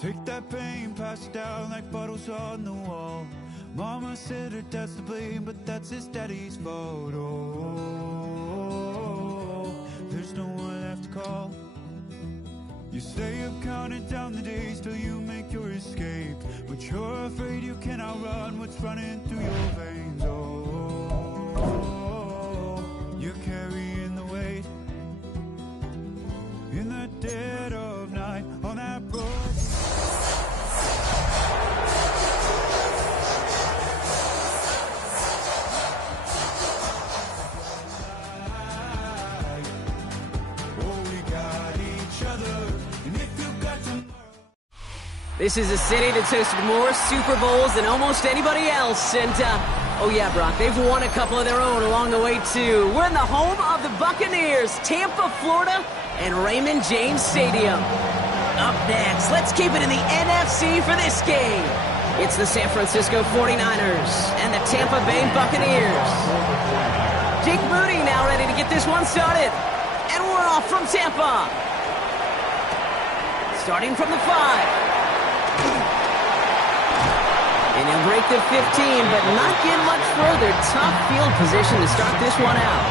Take that pain, pass it down like bottles on the wall. Mama said her dad's to blame, but that's his daddy's fault. Oh, there's no one left to call. You stay up counting down the days till you make your escape, but you're afraid you can outrun what's running through your veins. Oh, you're carrying the weight in the dead of night on that road. This is a city that's hosted more Super Bowls than almost anybody else. And, oh yeah, Brock, they've won a couple of their own along the way, too. We're in the home of the Buccaneers, Tampa, Florida, and Raymond James Stadium. Up next, let's keep it in the NFC for this game. It's the San Francisco 49ers and the Tampa Bay Buccaneers. Jake Moody now ready to get this one started. And we're off from Tampa. Starting from the 5. And he'll break the 15, but not get much further. Tough field position to start this one out.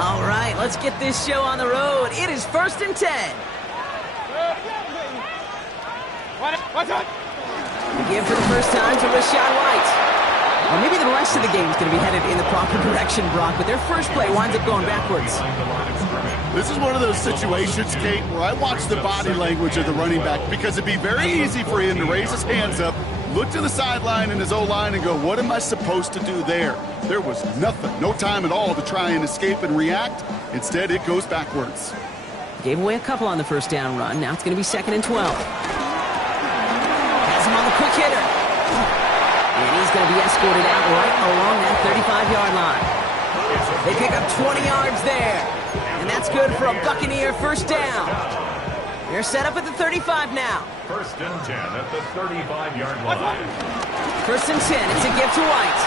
All right, let's get this show on the road. It is 1st and 10. Again for the first time to Rachaad White. Or maybe the rest of the game is going to be headed in the proper direction, Brock, but their first play winds up going backwards. This is one of those situations, Kate, where I watch the body language of the running back because it'd be very easy for him to raise his hands up, look to the sideline in his O-line and go, what am I supposed to do there? There was nothing, no time at all to try and escape and react. Instead, it goes backwards. Gave away a couple on the first down run. Now it's going to be 2nd and 12. Has him on the quick hitter. And he's going to be escorted out right along that 35-yard line. They pick up 20 yards there. And that's good for a Buccaneer first down. They're set up at the 35 now. 1st and 10 at the 35-yard line. 1st and 10. It's a gift to White.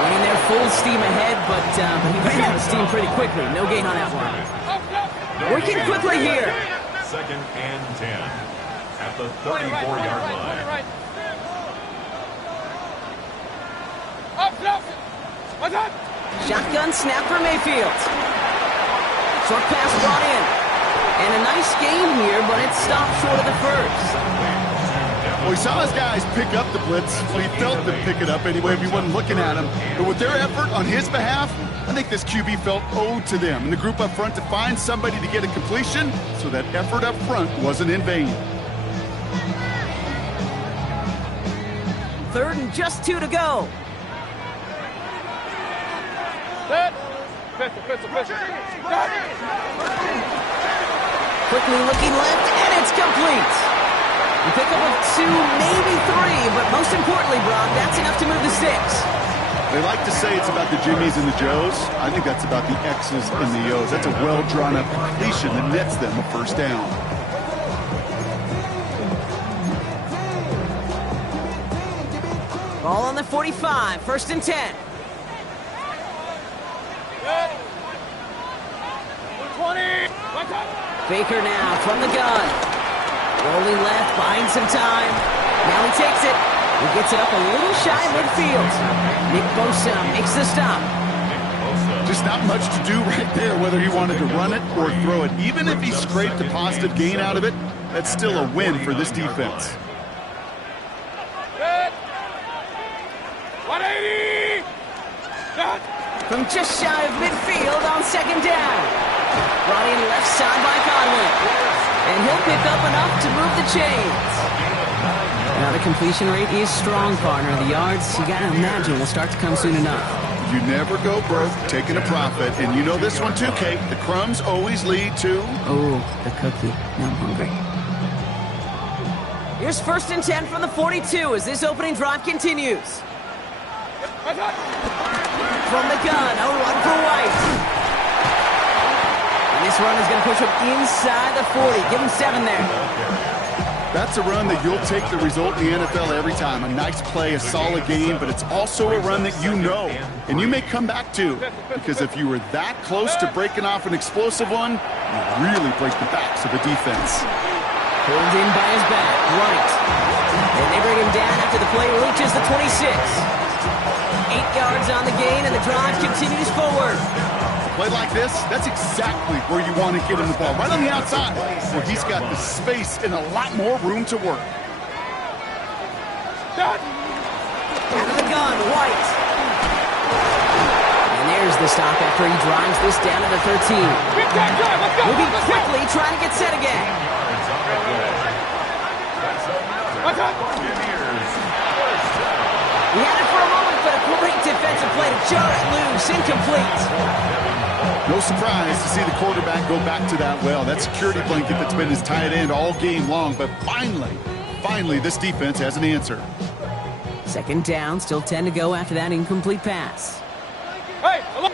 Running there full steam ahead, but he ran out of steam pretty quickly. No gain on that one. Working quickly here. 2nd and 10 at the 34-yard line. Shotgun snap for Mayfield. Short pass brought in. And a nice game here, but it stopped short of the first. Well, he saw his guys pick up the blitz, so he felt them pick it up anyway if he wasn't looking at him. But with their effort on his behalf, I think this QB felt owed to them and the group up front to find somebody to get a completion, so that effort up front wasn't in vain. 3rd and just 2 to go. Quickly looking left, and it's complete. You pick up a 2, maybe 3, but most importantly, Brock, that's enough to move the sticks. They like to say it's about the Jimmies and the Joes. I think that's about the X's and the O's. That's a well-drawn-up completion that nets them a first down. Ball on the 45, 1st and 10. 20. Baker now from the gun. Rolling left, buying some time. Now he takes it. He gets it up a little shy midfield. Nick Bosa makes the stop. Just not much to do right there, whether he wanted to run it or throw it. Even if he scraped a positive gain out of it, that's still a win for this defense. 180. From just shy of midfield on 2nd down. Brought in left side by Godwin. And he'll pick up enough to move the chains. Now the completion rate is strong, partner. The yards, you gotta imagine, will start to come soon enough. You never go broke taking a profit. And you know this one too, Kate. The crumbs always lead to... Oh, the cookie. Now I'm hungry. Here's 1st and 10 from the 42 as this opening drive continues. From the gun, a run for White. And this run is going to push him inside the 40. Give him 7 there. That's a run that you'll take the result in the NFL every time. A nice play, a solid game, but it's also a run that you know, and you may come back to, because if you were that close to breaking off an explosive one, you really break the backs of the defense. Pulled in by his back, right. And they bring him down after the play reaches the 26. 8 yards on the gain, and the drive continues forward. Play like this, that's exactly where you want to get him the ball, right on the outside, where he's got the space and a lot more room to work. Out of the gun, White. And there's the stop after he drives this down to the 13. Moving quickly, trying to get set again. He had it for a moment, but a great defensive play to jar it loose, incomplete. No surprise to see the quarterback go back to that well. That security blanket that's been his tight end all game long, but finally, this defense has an answer. Second down, still 10 to go after that incomplete pass. Hey, hello.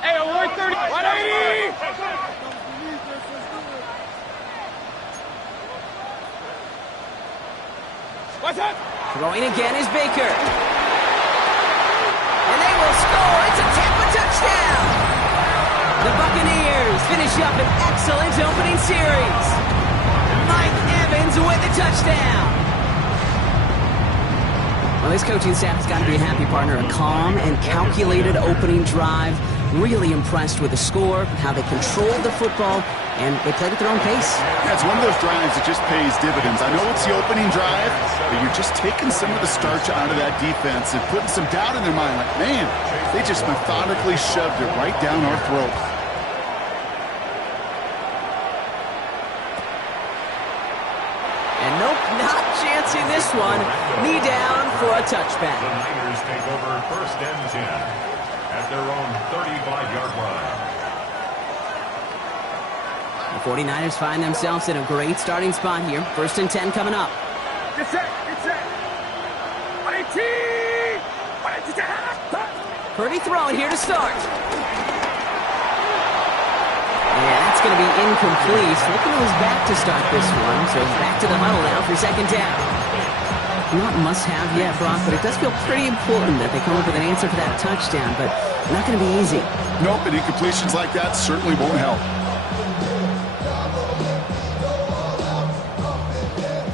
Hey, 130, 180. What's up? Throwing again is Baker. And they will score. It's a Tampa touchdown. The Buccaneers finish up an excellent opening series. Mike Evans with the touchdown. Well, this coaching staff has got to be a happy partner. A calm and calculated opening drive. Really impressed with the score, how they controlled the football, and they played at their own pace. Yeah, it's one of those drives that just pays dividends. I know it's the opening drive, but you're just taking some of the starch out of that defense and putting some doubt in their mind. Like, man, they just methodically shoved it right down our throat. And nope, not chancing this one. Knee down for a touchback. The Niners take over 1st and 10 at their own 35-yard line. The 49ers find themselves in a great starting spot here. 1st and 10 coming up. Get set, get set. 180. Purdy throwing here to start. Yeah, that's going to be incomplete. Looking to his back to start this one. So back to the huddle now for 2nd down. Not must-have yet, Brock, but it does feel pretty important that they come up with an answer for that touchdown, but not going to be easy. Nope, and incompletions like that certainly won't help.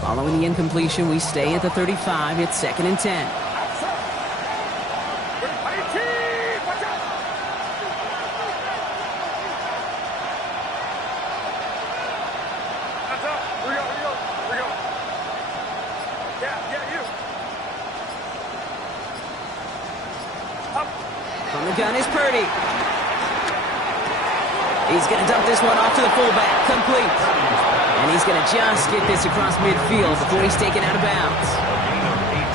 Following the incompletion, we stay at the 35. It's 2nd and 10. From the gun is Purdy. He's going to dump this one off to the fullback. Complete. And he's going to just get this across midfield before he's taken out of bounds.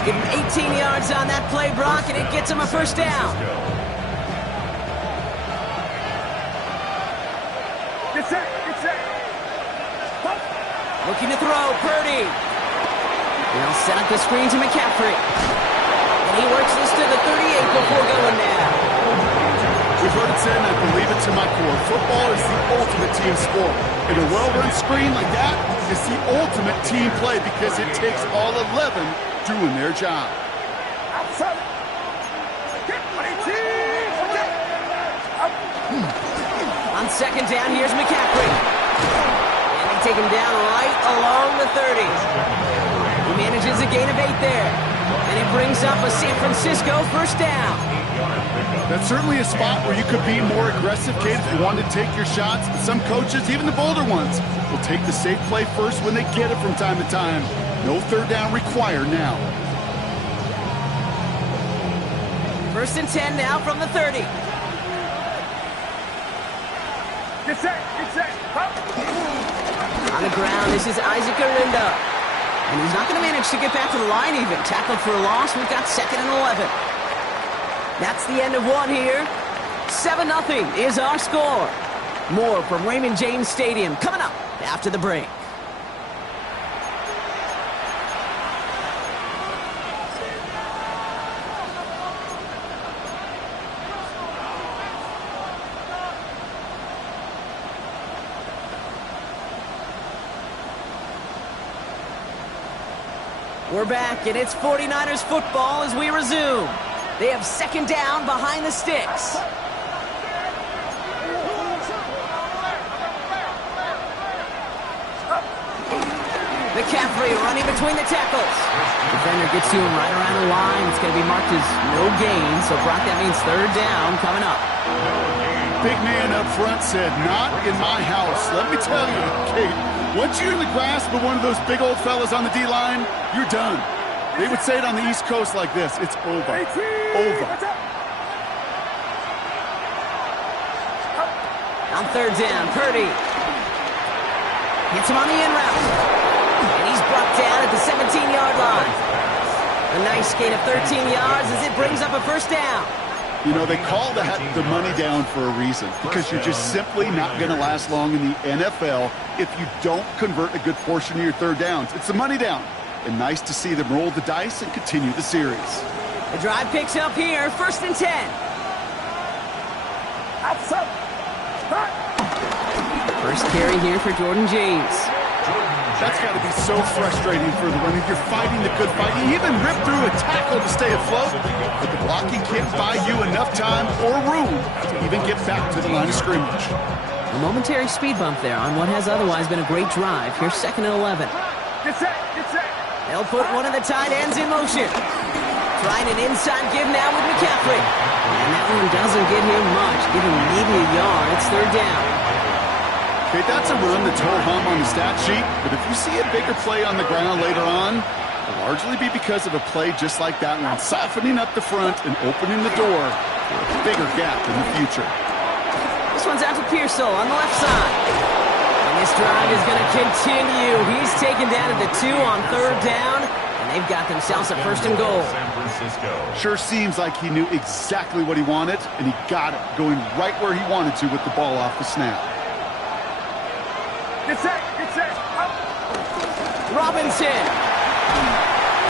Give him 18 yards on that play, Brock, and it gets him a 1st down. Get set, get set. Looking to throw, Purdy. They'll set up the screen to McCaffrey. And he works this to the 38 before going down. We've heard it said, and I believe it to my core, football is the ultimate team sport. And a well-run screen like that is the ultimate team play because it takes all 11 doing their job. On 2nd down, here's McCaffrey. And they take him down right along the 30. He manages a gain of 8 there. And it brings up a San Francisco 1st down. That's certainly a spot where you could be more aggressive, Kate, if you want to take your shots. But some coaches, even the bolder ones, will take the safe play first when they get it from time to time. No 3rd down required now. 1st and 10 now from the 30. Get set, get set. On the ground, this is Isaac Arinda. And he's not going to manage to get back to the line even. Tackled for a loss. We've got 2nd and 11. That's the end of one here. 7-0 is our score. More from Raymond James Stadium coming up after the break. We're back, and it's 49ers football as we resume. They have second down behind the sticks. McCaffrey running between the tackles. Defender gets to him right around the line. It's going to be marked as no gain, so Brock, that means third down coming up. Big man up front said, not in my house. Let me tell you, Kate, once you're in the grasp of one of those big old fellas on the D-line, you're done. They would say it on the East Coast like this, it's over. Over. On third down, Purdy hits him on the in route. And he's brought down at the 17-yard line. A nice gain of 13 yards as it brings up a first down. You know, they call that the money down for a reason, because you're just simply not going to last long in the NFL if you don't convert a good portion of your third downs. It's the money down. And nice to see them roll the dice and continue the series. The drive picks up here, 1st and 10. First carry here for Jordan James. That's got to be so frustrating for the runner. You're fighting the good fight. You even rip through a tackle to stay afloat, but the blocking can't buy you enough time or room to even get back to the line of scrimmage. A momentary speed bump there on what has otherwise been a great drive. Here's 2nd and 11. Get set, get set. They'll put one of the tight ends in motion. Trying an inside give now with McCaffrey. And that one doesn't get him much, giving maybe a yard. It's third down. Okay, that's a run that's ho-hum on the stat sheet, but if you see a bigger play on the ground later on, it'll largely be because of a play just like that one, softening up the front and opening the door for a bigger gap in the future. This one's out to Pearsall on the left side. And this drive is going to continue. He's taken down at the 2 on third down, and they've got themselves a 1st and goal. San Francisco. Sure seems like he knew exactly what he wanted, and he got it, going right where he wanted to with the ball off the snap. Get set, get set. Robinson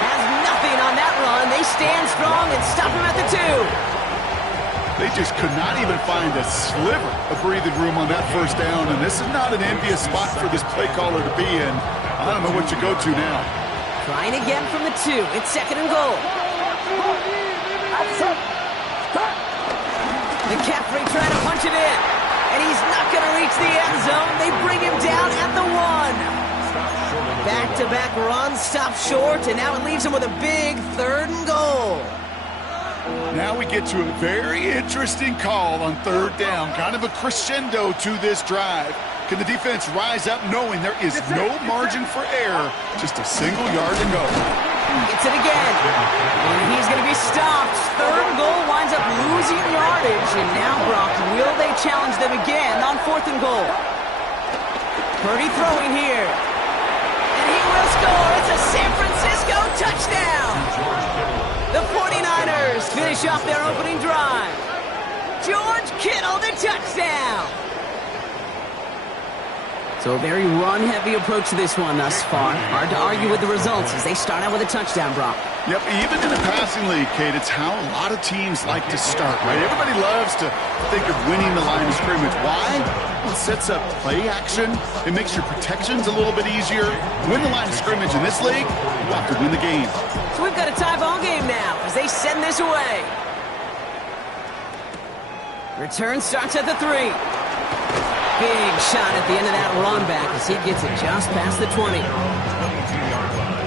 has nothing on that run. They stand strong and stop him at the 2. They just could not even find a sliver of breathing room on that first down, and this is not an envious spot for this play caller to be in. I don't know what you go to now. Trying again from the 2. It's 2nd and goal. McCaffrey trying to punch it in. And he's not going to reach the end zone. They bring him down at the 1. Back-to-back runs, stop short, and now it leaves him with a big 3rd and goal. Now we get to a very interesting call on third down, kind of a crescendo to this drive. Can the defense rise up knowing there is no margin for error, just a single yard to go? Gets it again, and he's going to be stopped. 3rd and goal winds up losing yardage, and now, Brock, will they challenge them again on 4th and goal? Purdy throwing here, and he will score. It's a San Francisco touchdown. The 49ers finish off their opening drive. George Kittle, the touchdown. So a very run-heavy approach to this one thus far. Hard to argue with the results as they start out with a touchdown, Brock. Yep, even in a passing league, Kate, it's how a lot of teams like to start, right? Everybody loves to think of winning the line of scrimmage. Why? It sets up play action. It makes your protections a little bit easier. Win the line of scrimmage in this league, you have to win the game. So we've got a tie ball game now as they send this away. Return starts at the 3. Big shot at the end of that run back as he gets it just past the 20. 22-yard line.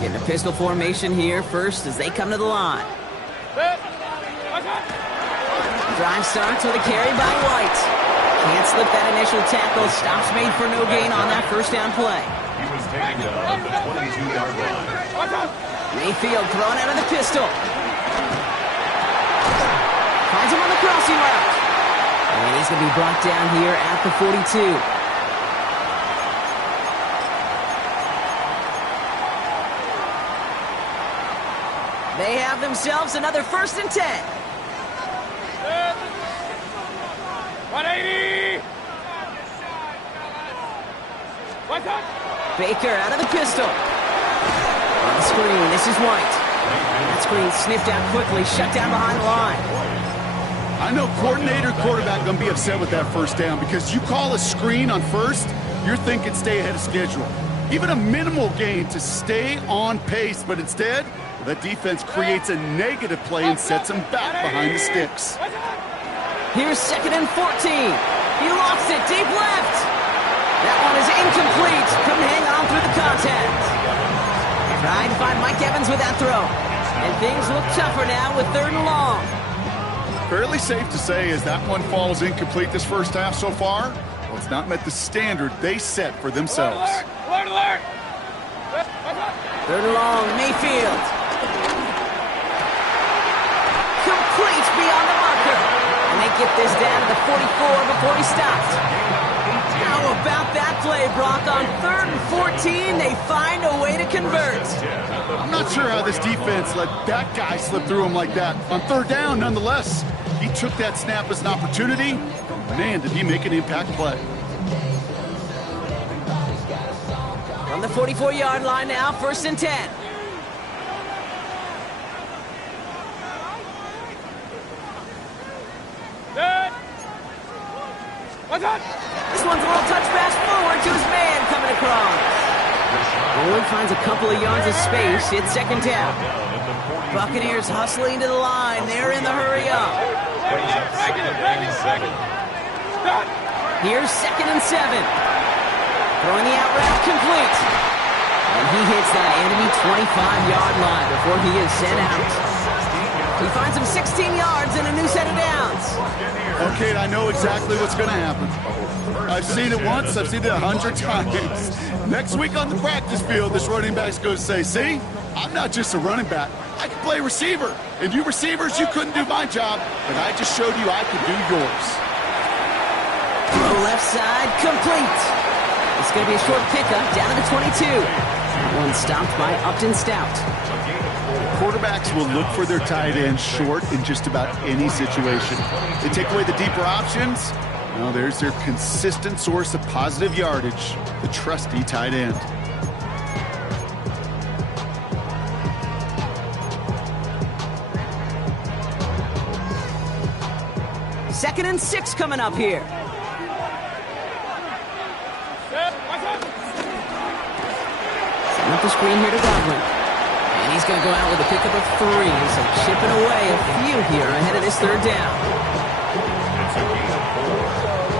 Getting a pistol formation here first as they come to the line. Drive starts with a carry by White. Can't slip that initial tackle. Stops made for no gain on that first down play. He was taken down at the 22-yard line. Mayfield thrown out of the pistol. Finds him on the crossing route. And he's going to be brought down here at the 42. They have themselves another 1st and 10. 180! Baker out of the pistol. On the screen, this is White. That screen sniffed out quickly, shut down behind the line. I know coordinator, quarterback going to be upset with that first down because you call a screen on first, you're thinking stay ahead of schedule. Even a minimal gain to stay on pace, but instead, the defense creates a negative play and sets them back behind the sticks. Here's 2nd and 14. He lost it deep left. That one is incomplete. Couldn't hang on through the contact. Trying to find Mike Evans with that throw. And things look tougher now with 3rd and long. Fairly safe to say as that one falls incomplete this first half so far, well, it's not met the standard they set for themselves. Alert! 3rd and long, Mayfield. Complete beyond the marker. And they get this down to the 44 before he stopped. How about that play, Brock? On 3rd and 14, they find a way to convert. I'm not sure how this defense let that guy slip through him like that. On 3rd down, nonetheless, he took that snap as an opportunity. Man, did he make an impact play. From the 44-yard line now, 1st and 10. This one's a little touch pass forward to his man coming across. Only finds a couple of yards of space. It's 2nd down. Buccaneers hustling to the line. They're in the hurry up. Here's 2nd and 7. Throwing the out route complete. And he hits that enemy 25-yard line before he is sent out. He finds him 16 yards and a new set of downs. Okay, I know exactly what's going to happen. I've seen it once, I've seen it 100 times. Next week on the practice field, this running back's going to say, see, I'm not just a running back. I can play receiver. And you receivers, you couldn't do my job, but I just showed you I could do yours. Throw left side, complete. It's going to be a short pickup down to the 22. That one stopped by Upton Stout. Quarterbacks will look for their tight end short in just about any situation. They take away the deeper options. Well, there's their consistent source of positive yardage, the trusty tight end. Second and 6 coming up here. Setting up the screen here to Godwin. And he's going to go out with a pickup of 3. So chipping away a few here ahead of this 3rd down. It's a gain of 4.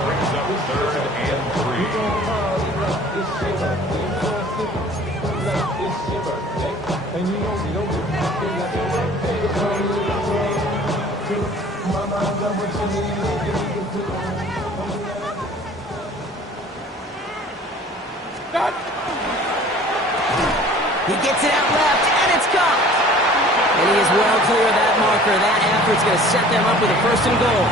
Brings up 3rd and 3. He gets it out left, and it's caught. And he is well clear of that marker. That effort's going to set them up with a 1st and goal.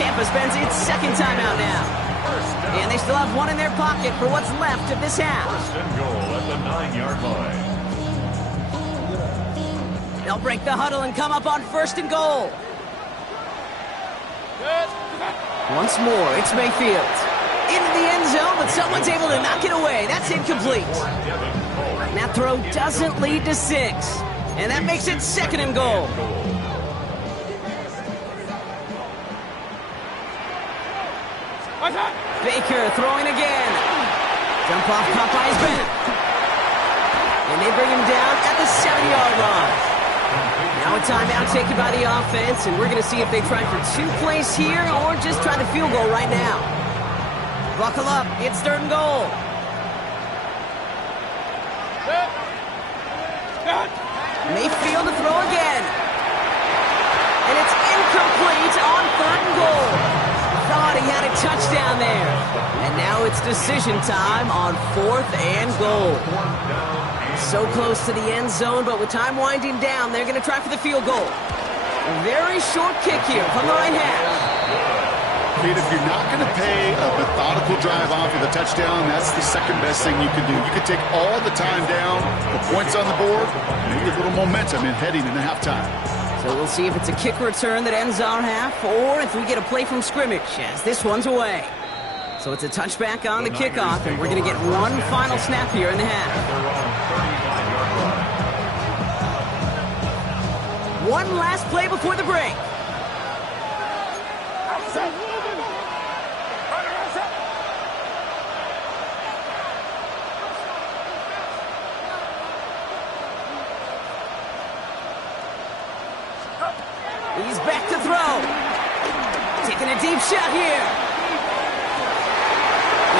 Tampa spends its 2nd timeout now. And they still have one in their pocket for what's left of this half. 1st and goal at the 9-yard line. They'll break the huddle and come up on 1st and goal. Once more, it's Mayfield. Into the end zone, but someone's able to knock it away. That's incomplete. And that throw doesn't lead to 6. And that makes it 2nd and goal. Baker throwing again. Jump off caught by his back. And they bring him down at the 7-yard line. Now a timeout taken by the offense, and we're going to see if they try for 2 plays here or just try the field goal right now. Buckle up, it's 3rd and goal. Mayfield to throw again. And it's incomplete on 3rd and goal. Thought he had a touchdown there. And now it's decision time on 4th and goal. So close to the end zone, but with time winding down, they're going to try for the field goal. A very short kick here from the right half. Kate, if you're not going to pay a methodical drive off with a touchdown, that's the second best thing you can do. You can take all the time down, the points on the board, maybe a little momentum in heading into halftime. So we'll see if it's a kick return that ends our half, or if we get a play from scrimmage as this one's away. So it's a touchback on the kickoff, and we're going to get one final snap here in the half. One last play before the break. He's back to throw. Taking a deep shot here.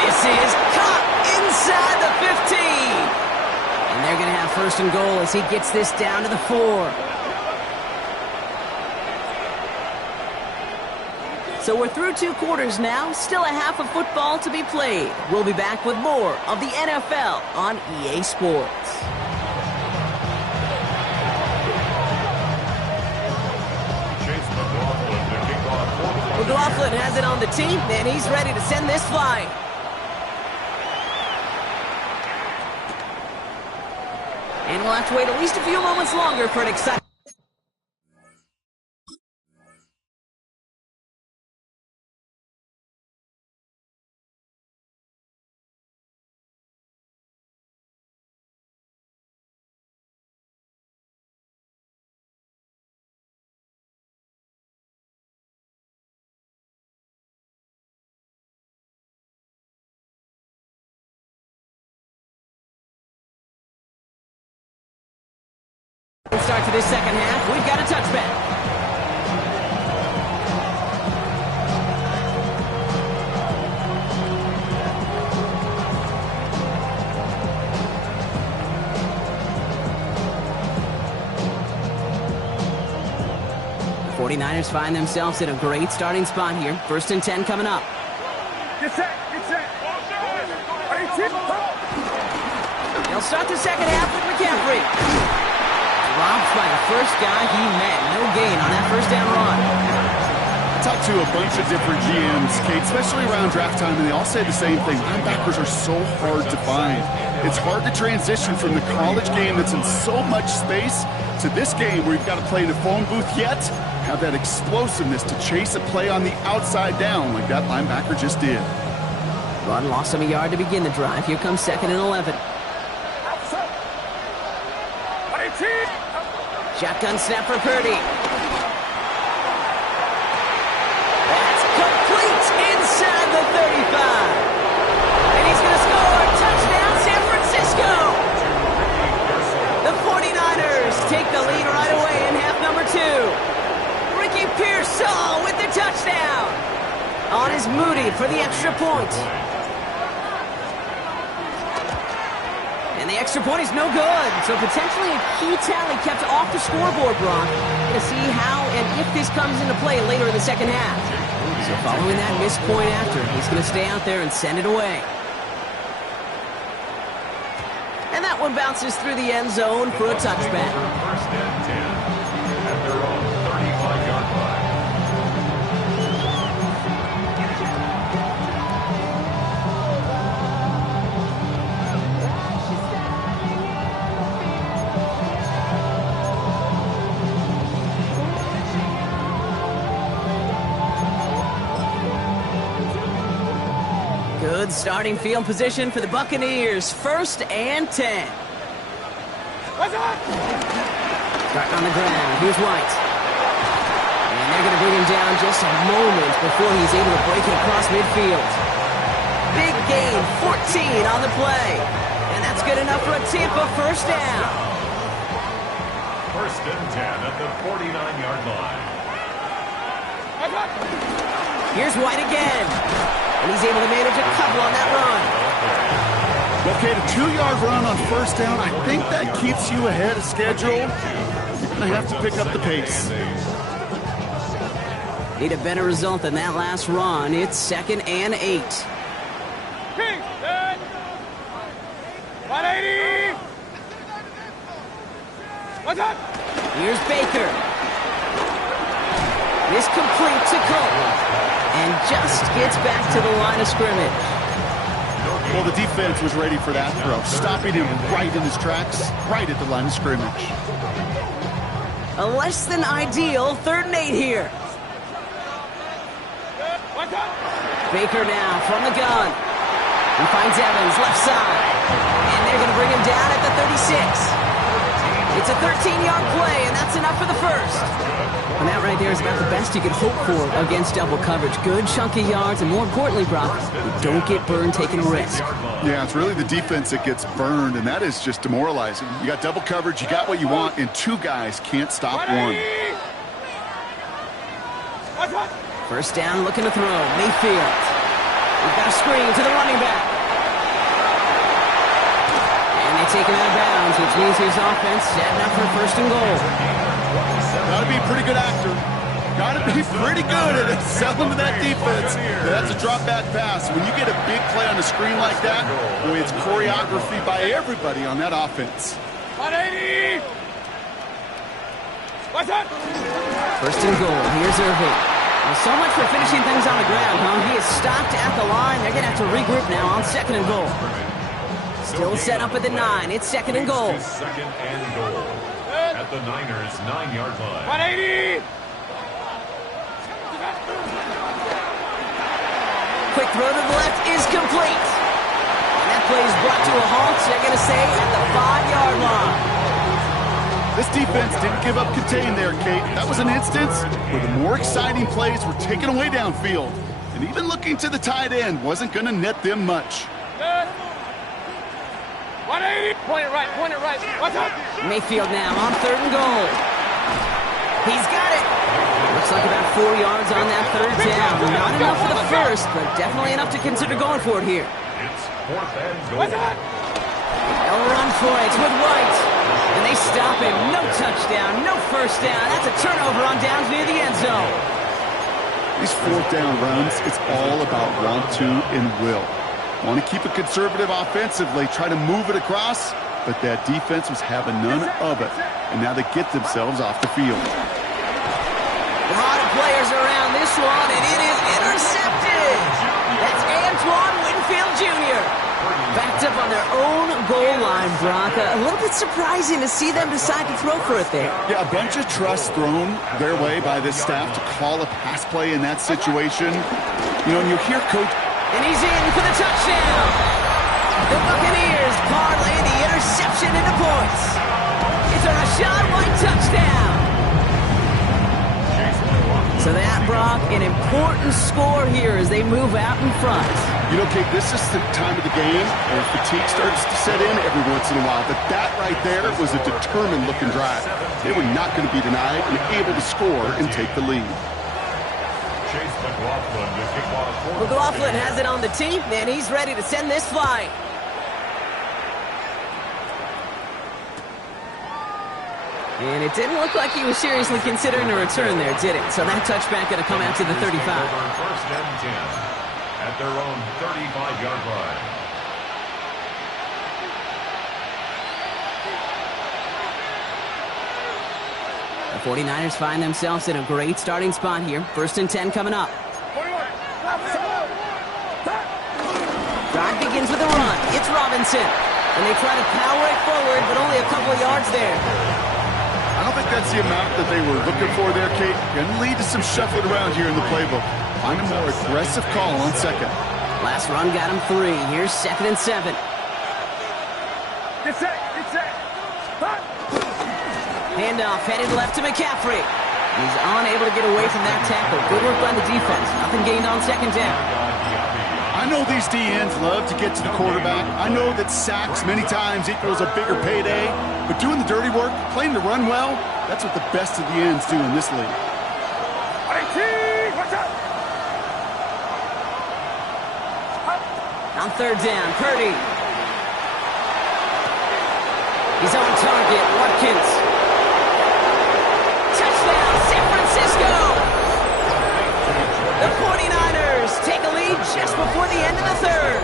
This is caught inside the 15. And they're going to have first and goal as he gets this down to the 4. So we're through 2 quarters now. Still a half of football to be played. We'll be back with more of the NFL on EA Sports. McLaughlin has it on the team, and he's ready to send this flying. And we'll have to wait at least a few moments longer for an exciting... Start to this second half. We've got a touchback. The 49ers find themselves in a great starting spot here. 1st and 10 coming up. Get set, get set. They'll start the second half with McCaffrey. Dropped by the first guy he met. No gain on that first down run. I talked to a bunch of different GMs, Kate, especially around draft time, and they all say the same thing. Linebackers are so hard to find. It's hard to transition from the college game that's in so much space to this game where you've got to play in a phone booth, yet have that explosiveness to chase a play on the outside down like that linebacker just did. Run lost him a yard to begin the drive. Here comes 2nd and 11. Shotgun snap for Purdy. That's complete inside the 35. And he's going to score. Touchdown, San Francisco. The 49ers take the lead right away in half number 2. Ricky Pearsall with the touchdown. On is Moody for the extra point. And the extra point is no good. So potentially a key tally kept off the scoreboard, Brock. Going to see how and if this comes into play later in the second half. So following that missed point after, he's going to stay out there and send it away. And that one bounces through the end zone for a touchback. 1st and 10 at their own 35-yard line. Good starting field position for the Buccaneers. 1st and 10. Starting on the ground. Here's White. And they're going to bring him down just a moment before he's able to break it across midfield. Big gain, 14 on the play. And that's good enough for a Tampa first down. 1st and 10 at the 49-yard line. Here's White again. And he's able to manage a couple on that run. Okay, the 2-yard run on 1st down, I think that keeps you ahead of schedule. You're going to have to pick up the pace. Need a better result than that last run. It's 2nd and 8. 180. What's up? Here's Baker. This complete to Cole. And just gets back to the line of scrimmage. Well, the defense was ready for that throw, stopping him right in his tracks, right at the line of scrimmage. A less than ideal 3rd and 8 here. Baker now from the gun. He finds Evans left side. And they're going to bring him down at the 36. It's a 13-yard play, and that's enough for the first. And that right there is about the best you could hope for against double coverage. Good chunky yards, and more importantly, Brock, you don't get burned taking a risk. Yeah, it's really the defense that gets burned, and that is just demoralizing. You got double coverage, you got what you want, and two guys can't stop one. First down, looking to throw. Mayfield. We've got a screen to the running back. And they take him out of bounds, which means his offense setting up for first and goal. Got to be a pretty good actor. Got to be pretty good at selling to that defense. That's a drop back pass. When you get a big play on the screen like that, boy, it's choreography by everybody on that offense. 180! What's up? First and goal. Here's Irving. Well, so much for finishing things on the ground, huh? He is stopped at the line. They're going to have to regroup now on second and goal. Still set up at the 9. It's second and goal. Second and goal. At the Niners' 9-yard line. 180! Quick throw to the left is complete. And that play is brought to a halt, they're going to say, at the 5-yard line. This defense didn't give up contain there, Kate. That was an instance where the more exciting plays were taken away downfield. And even looking to the tight end wasn't going to net them much. 180! Point it right, point it right. What's up? Mayfield now on third and goal. He's got it. Looks like about 4 yards on that third down. Not enough for the first, but definitely enough to consider going for it here. It's fourth and goal. What's up? They'll run for it with White. And they stop him. No touchdown, no first down. That's a turnover on downs near the end zone. These fourth down runs, it's all about want to and will. Want to keep it conservative offensively, try to move it across, but that defense was having none of it. And now they get themselves off the field. A lot of players around this one, and it is intercepted. That's Antoine Winfield Jr. Backed up on their own goal line, Brock. A little bit surprising to see them decide to throw for it there. Yeah, a bunch of trust thrown their way by this staff to call a pass play in that situation. You know, and you hear Coach... And he's in for the touchdown. The Buccaneers parlay the interception into points. It's a Rachaad White touchdown. So that, Brock, an important score here as they move out in front. You know, Kate, this is the time of the game where fatigue starts to set in every once in a while. But that right there was a determined-looking drive. They were not going to be denied and able to score and take the lead. Chase McLaughlin to kick off. McLaughlin has it on the tee, and he's ready to send this flying. And it didn't look like he was seriously considering a return there, did it? So that touchback going to come out to the 35. First and 10 at their own 35-yard line. The 49ers find themselves in a great starting spot here. First and 10 coming up. Drive begins with a run. It's Robinson. And they try to power it forward, but only a couple of yards there. I don't think that's the amount that they were looking for there, Kate. Going to lead to some shuffling around here in the playbook. Find a more aggressive call on second. Last run got him 3. Here's second and 7. Get set, get set. Handoff headed left to McCaffrey. He's unable to get away from that tackle. Good work by the defense. Nothing gained on second down. I know these DNs love to get to the quarterback. I know that sacks many times equals a bigger payday. But doing the dirty work, playing to run well, that's what the best of the ends do in this league. What's up? On third down, Purdy. He's on target, Watkins. Touchdown, San Francisco! The 49ers take a lead just before the end of the third.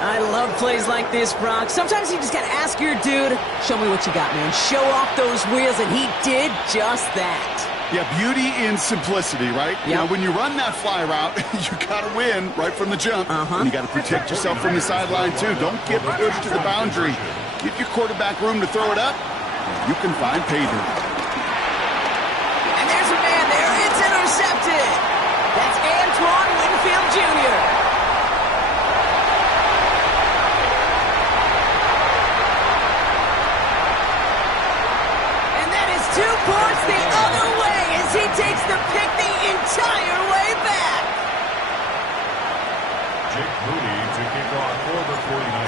I love plays like this, Brock. Sometimes you just gotta ask your dude, show me what you got, man. Show off those wheels, and he did just that. Yeah, beauty in simplicity, right? Yep. You know, when you run that fly route, you got to win right from the jump. And you got to protect yourself from the sideline, too. Don't get pushed to the boundary. Give your quarterback room to throw it up. You can find pay dirt. And there's a man there. It's intercepted. That's Antoine Winfield Jr.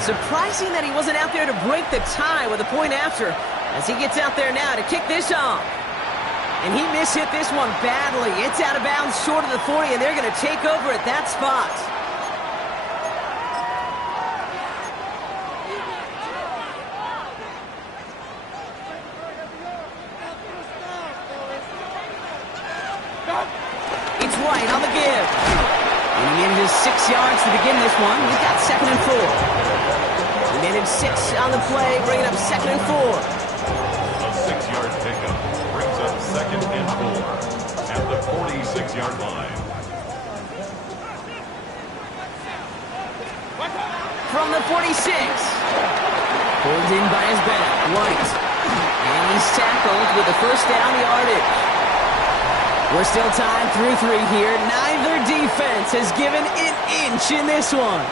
Surprising that he wasn't out there to break the tie with a point after, as he gets out there now to kick this off. And he mishit this one badly. It's out of bounds short of the 40, and they're going to take over at that spot. It's White on the give. And he manages 6 yards to begin this one. He's got 2nd and 4. He managed 6 on the play, bringing up 2nd and 4. A 6-yard pickup brings up 2nd and 4 at the 46-yard line. From the 46. Pulled in by his back, White. And he's tackled with the first down yardage. We're still tied through 3 here. Neither defense has given an inch in this one.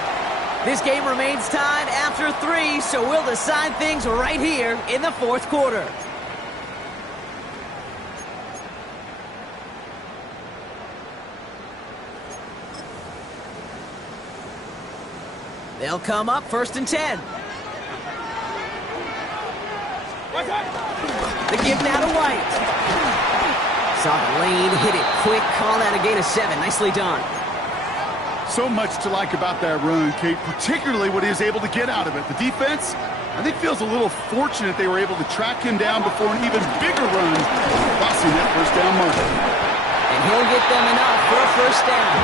This game remains tied after 3, so we'll decide things right here in the 4th quarter. They'll come up 1st and 10. The give now to White. Saw the lane, hit it quick, call that a gain of 7. Nicely done. So much to like about that run, Kate, particularly what he was able to get out of it. The defense, I think, feels a little fortunate they were able to track him down before an even bigger run, crossing that first down marker. And he'll get them enough for a first down.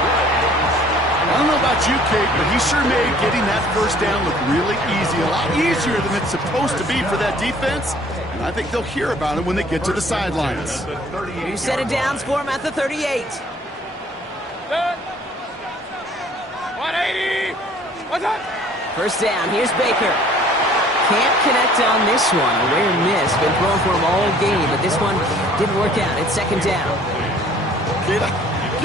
I don't know about you, Kate, but he sure made getting that first down look really easy. A lot easier than it's supposed to be for that defense. And I think they'll hear about it when they get to the sidelines. New set of downs for him at the 38. 180. What's up? First down, here's Baker. Can't connect on this one. A rare miss. Been thrown for him all game, but this one didn't work out. It's 2nd down. Kid,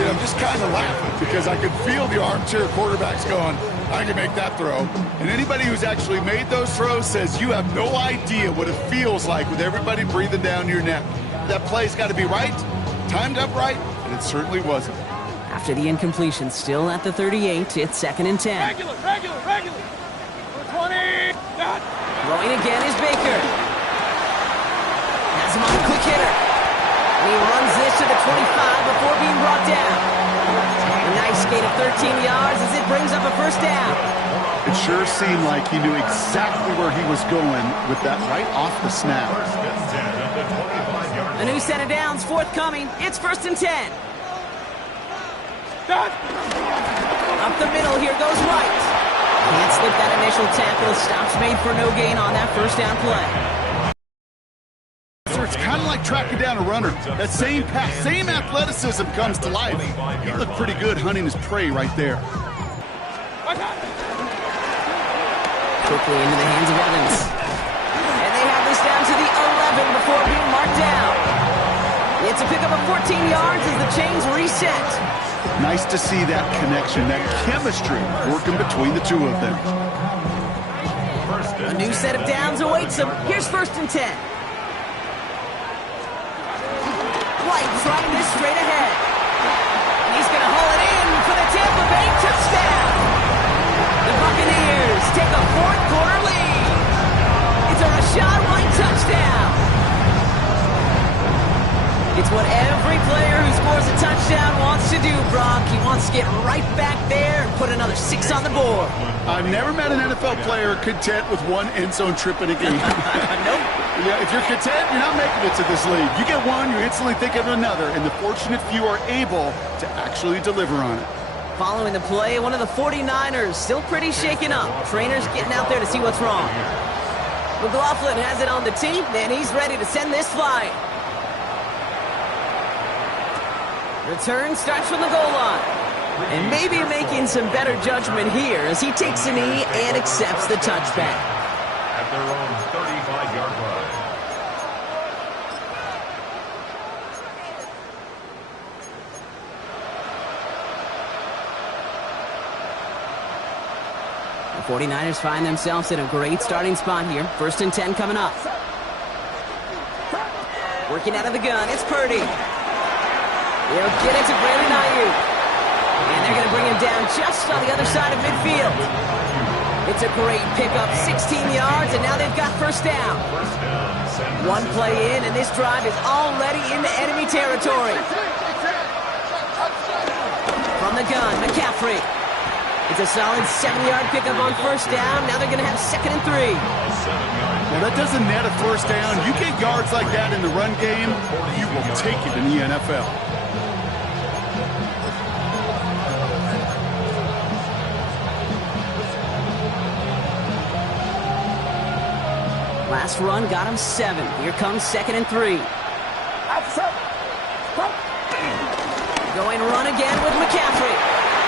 I'm just kind of laughing because I could feel the armchair quarterbacks going, I can make that throw. And anybody who's actually made those throws says you have no idea what it feels like with everybody breathing down your neck. That play's got to be right, timed up right, and it certainly wasn't. After the incompletion, still at the 38, it's 2nd and 10. Regular. 20. Done. Throwing again is Baker. Has him on a quick hitter. And he runs this to the 25 before being brought down. A nice gain of 13 yards as it brings up a first down. It sure seemed like he knew exactly where he was going with that right off the snap. A new set of downs forthcoming. It's 1st and 10. Done. Up the middle, here goes White. Can't slip that initial tackle. Stops made for no gain on that first down play. So it's kind of like tracking down a runner. That same pass, same athleticism comes to life. He looked pretty good hunting his prey right there. Quickly into the hands of Evans. And they have this down to the 11 before being marked down. It's a pickup of 14 yards as the chains reset. Nice to see that connection, that chemistry working between the two of them. A new set of downs awaits him. Here's 1st and 10. White trying this straight ahead. He's going to haul it in for the Tampa Bay touchdown. The Buccaneers take a 4th quarter lead. It's a Rachaad White touchdown. It's what every player who scores a touchdown wants to do, Brock. He wants to get right back there and put another 6 on the board. I've never met an NFL player content with one end zone trip in a game. Nope. Yeah, if you're content, you're not making it to this league. You get one, you instantly think of another, and the fortunate few are able to actually deliver on it. Following the play, one of the 49ers still pretty shaken up. Trainers getting out there to see what's wrong. McLaughlin has it on the tee, and he's ready to send this flying. Return starts from the goal line. And maybe making some better judgment here as he takes a knee and accepts the touchback. At their own 35-yard line. The 49ers find themselves in a great starting spot here. 1st and 10 coming up. Working out of the gun, it's Purdy. They'll get it to Brandon Ayuk. And they're going to bring him down just on the other side of midfield. It's a great pickup, 16 yards, and now they've got first down. One play in, and this drive is already into enemy territory. From the gun, McCaffrey. It's a solid 7-yard pickup on first down. Now they're going to have 2nd and 3. Well, that doesn't net a first down. You get yards like that in the run game, you will take it in the NFL. Last run got him 7. Here comes 2nd and 3. Going run again with McCaffrey.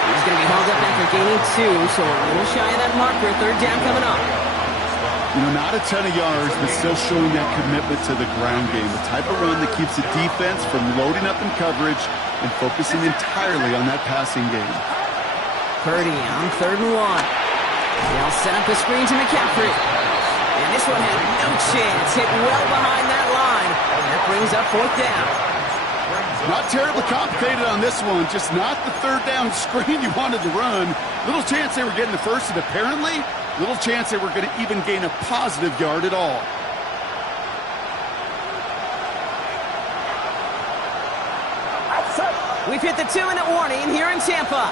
He's going to be hauled up after gaining 2, so a little shy of that marker. 3rd down coming up. You know, not a ton of yards, but still showing that commitment to the ground game. The type of run that keeps the defense from loading up in coverage and focusing entirely on that passing game. Purdy on 3rd and 1. They'll set up the screen to McCaffrey. And this one had no chance. Hit well behind that line. And that brings up 4th down. Not terribly complicated on this one. Just not the 3rd down screen you wanted to run. Little chance they were getting the first, and apparently little chance they were going to even gain a positive yard at all. We've hit the 2-minute warning here in Tampa.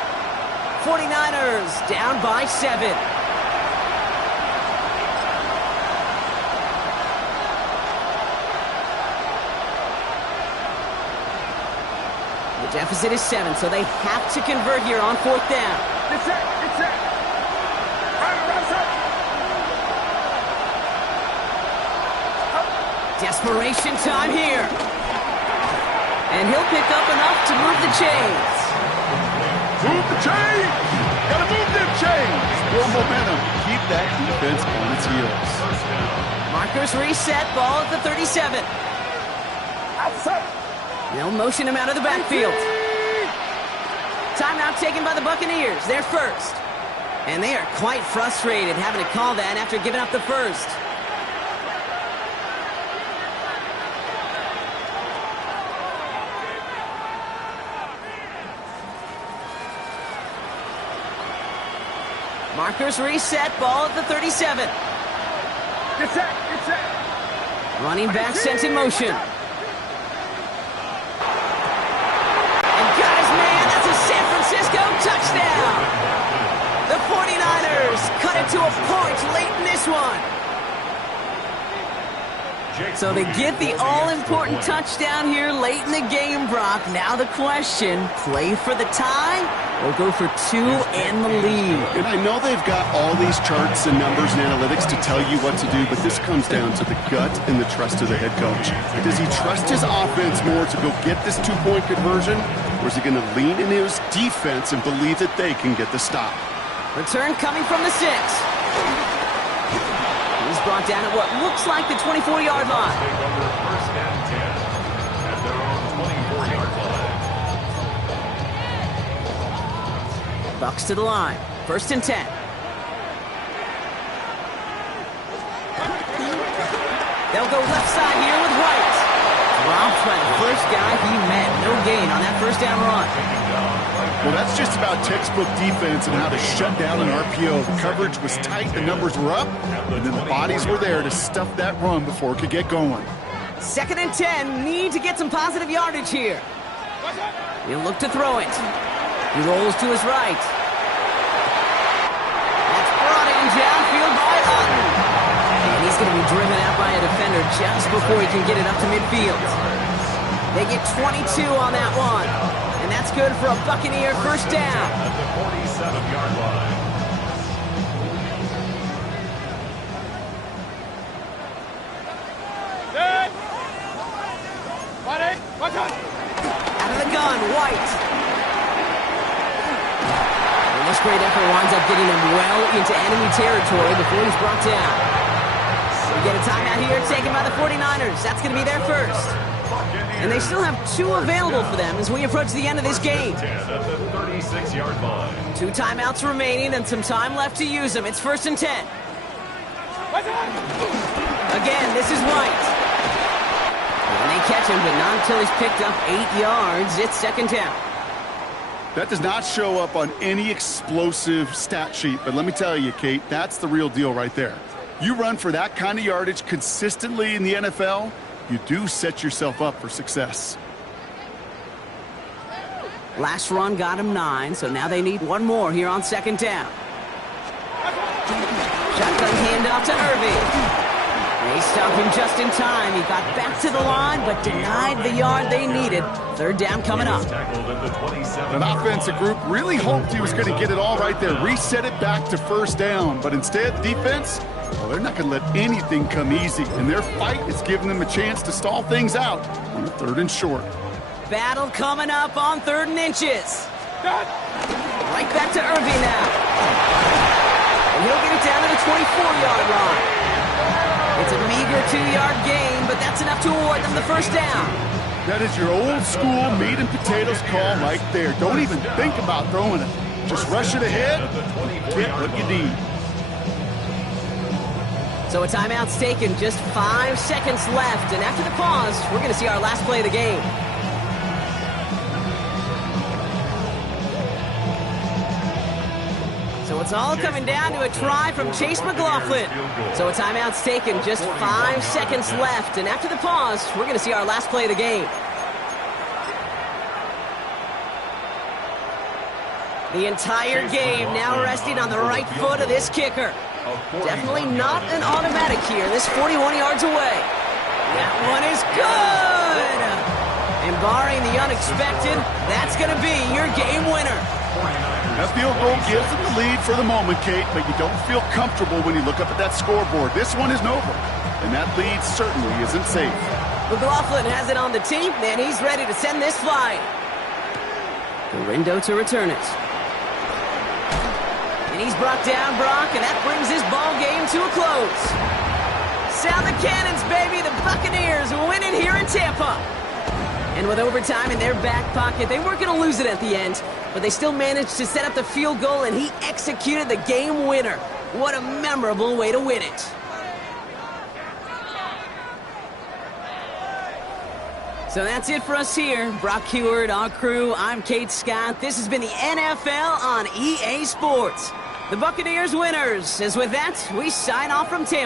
49ers down by 7. The deficit is 7, so they have to convert here on 4th down. It's it. Desperation time here. And he'll pick up enough to move the chains. Move the chains! Gotta move them chains! More momentum. Keep that defense on its heels. Markers reset, ball at the 37. They'll motion him out of the backfield. Timeout taken by the Buccaneers. They're first. And they are quite frustrated having to call that after giving up the first. Markers reset, ball at the 37. Get set. Running back sent in motion. And got his man. That's a San Francisco touchdown. The 49ers cut it to a point late in this one. So they get the all-important touchdown here late in the game, Brock. Now the question, play for the tie or go for 2 and the lead? And I know they've got all these charts and numbers and analytics to tell you what to do, but this comes down to the gut and the trust of the head coach. Does he trust his offense more to go get this 2-point conversion, or is he going to lean into his defense and believe that they can get the stop? Return coming from the 6. He's brought down at what looks like the 24-yard line. Take over 1st and 10 at their own 24-yard line. Bucks to the line. 1st and 10. They'll go left side here with White. Dropped by the first guy he met. No gain on that 1st down run. Well, that's just about textbook defense and how to shut down an RPO. The coverage was tight, the numbers were up, and then the bodies were there to stuff that run before it could get going. 2nd and 10. Need to get some positive yardage here. He'll look to throw it. He rolls to his right. That's brought in downfield by Otten. And he's going to be driven out by a defender just before he can get it up to midfield. They get 22 on that one. And that's good for a Buccaneer 1st down. At the 47-yard line. Good. Buddy, watch out. Out of the gun, White. And this great effort winds up getting him well into enemy territory before he's brought down. We get a timeout here taken by the 49ers. That's going to be their first. And they still have 2 available for them as we approach the end of this game. 10 at the 36-yard line. 2 timeouts remaining and some time left to use them. It's 1st and 10. Again, this is White. And they catch him, but not until he's picked up 8 yards. It's 2nd down. That does not show up on any explosive stat sheet, but let me tell you, Kate, that's the real deal right there. You run for that kind of yardage consistently in the NFL, you do set yourself up for success. Last run got him 9, so now they need one more here on second down. Shotgun handoff to Irving. They stopped him just in time. He got back to the line, but denied the yard they needed. Third down coming up. An offensive group really hoped he was going to get it all right there, reset it back to first down. But instead, defense, well, they're not going to let anything come easy. And their fight is giving them a chance to stall things out on the 3rd and short. Battle coming up on 3rd and inches. Right back to Irving now. And he'll get it down to the 24-yard line. It's a meager 2-yard gain, but that's enough to award them the first down. That is your old school meat and potatoes call right there. Don't even think about throwing it. Just rush it ahead, get what you need. So a timeout's taken, just 5 seconds left, and after the pause, we're going to see our last play of the game. So it's all coming down to a try from Chase McLaughlin. So a timeout's taken, just 5 seconds left, and after the pause, we're going to see our last play of the game. The entire game now resting on the right foot of this kicker. Definitely not an automatic here. This 41 yards away. That one is good! And barring the unexpected, that's going to be your game winner. That field goal gives them the lead for the moment, Kate, but you don't feel comfortable when you look up at that scoreboard. This one isn't over, and that lead certainly isn't safe. McLaughlin has it on the tee, and he's ready to send this flying. Gorindo to return it. And he's brought down, Brock, and that brings this ball game to a close. Sound the cannons, baby. The Buccaneers win it here in Tampa. And with overtime in their back pocket, they weren't going to lose it at the end, but they still managed to set up the field goal, and he executed the game winner. What a memorable way to win it. So that's it for us here. Brock Huard, our crew, I'm Kate Scott. This has been the NFL on EA Sports. The Buccaneers winners. As with that, we sign off from Tampa.